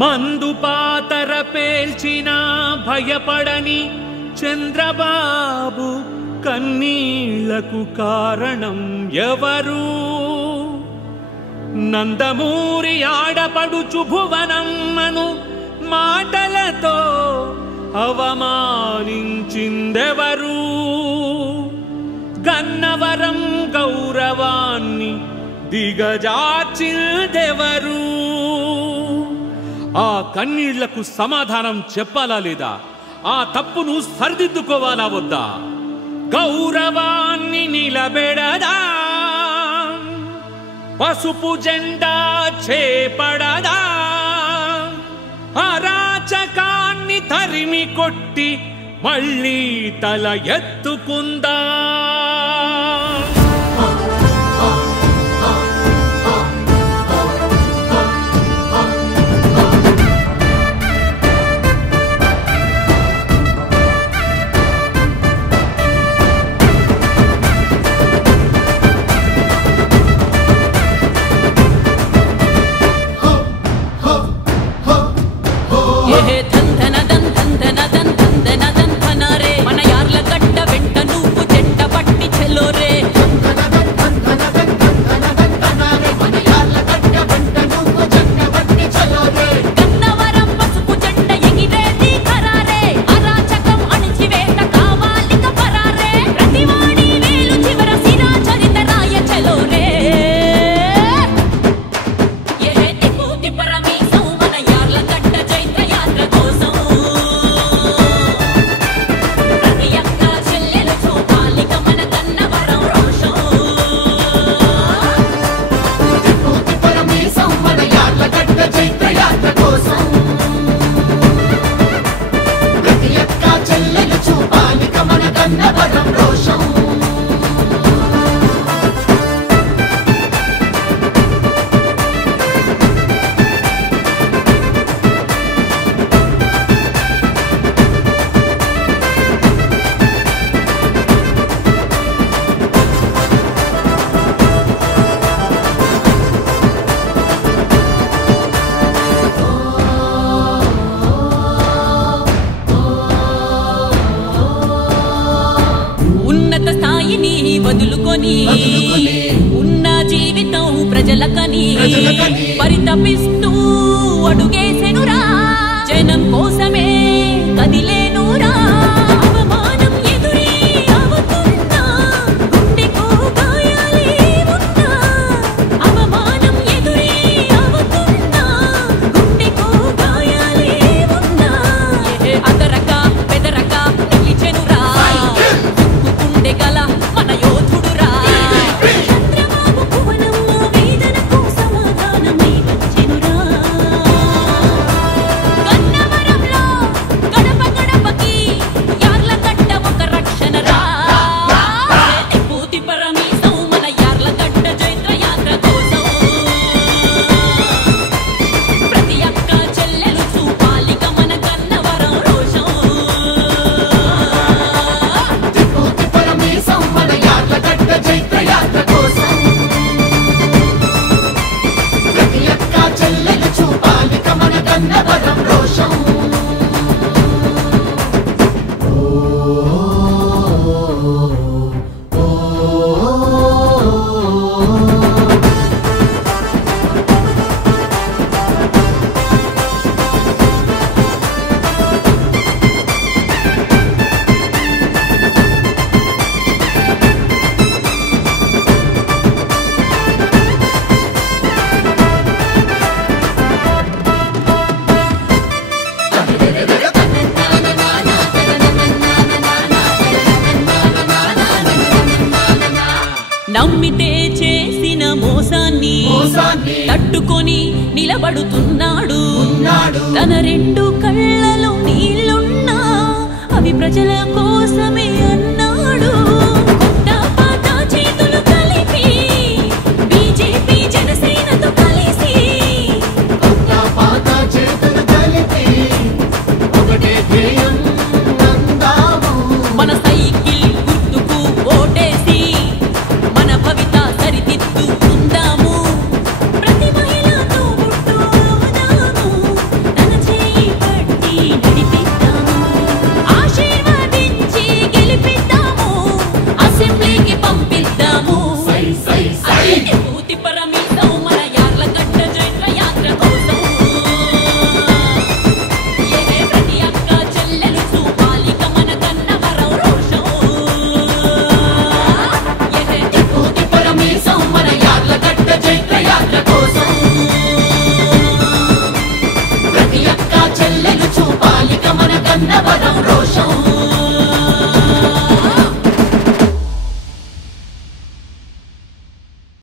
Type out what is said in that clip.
మందు పాతర పేల్చిన భయపడని చంద్రబాబు కన్నీళ్లకు కారణం ఎవరు? నందమూరి ఆడపడుచు భువనమ్మను మాటలతో అవమానించిందెవరు? గన్నవరం గౌరవాన్ని దిగజార్చిందెవరు? ఆ కన్నీళ్లకు సమాధానం చెప్పాలా లేదా? ఆ తప్పును సరిదిద్దుకోవాలా వద్దా? గౌరవాన్ని నిలబెడదా, పసుపు జెండా చేపడదా, అరాచకాన్ని తరిమి కొట్టి మళ్ళీ తల ఎత్తుకుందా? ఉన్న జీవితం ప్రజలకని పరితపిస్తూ అడుగేసెనురా, జనం కోసమే కదిలేనురా. అవమానం ఎదురే అవుతున్నా, గుండెకు గాయాలే ఉన్నా. అవమానం ఎదురే అవుతున్నా, గుండెకు గాయాలే ఉన్నా. అదరక బెదరక నిలిచెనురా, గుండె గల మన యోధుడురా. చంద్రబాబు భువనమ్మ వేదనకు సమాధానమై వచ్చెనురా. గన్నవరంలో గడప గడపకి యార్లగడ్డ ఒక రక్షణరా. పూతి పరమేశం మన యార్లగడ్డ జైత్ర యాత్ర కోసం. ప్రతి అక్క చెల్లెలు చూపాలిక మన గన్నవరం రోషం. జైత్ర యాత్ర కోసం ప్రతి అక్క చెల్లెలు చూపాలిక మన గన్నవరం రోషం. నమ్మితే చేసిన మోసాన్ని తట్టుకొని నిలబడుతున్నాడు. తన రెండు కళ్ళలో నీళ్లున్నా అవి ప్రజల కోసమే అన్నాడు. కొత్త పాత చేతులు కలిపి బీజేపీ జనసేనతో కలిసి, కొత్త పాత చేతులు కలిపి ఒకటే ధ్యేయం అందాము. మన సైకిల్ గుర్తుకు ఓటేసి మన భవిత సరిదిద్దుకుందాము. ప్రతి మహిళతో గుట్టు అవుదాము. గన్నవరం రోషం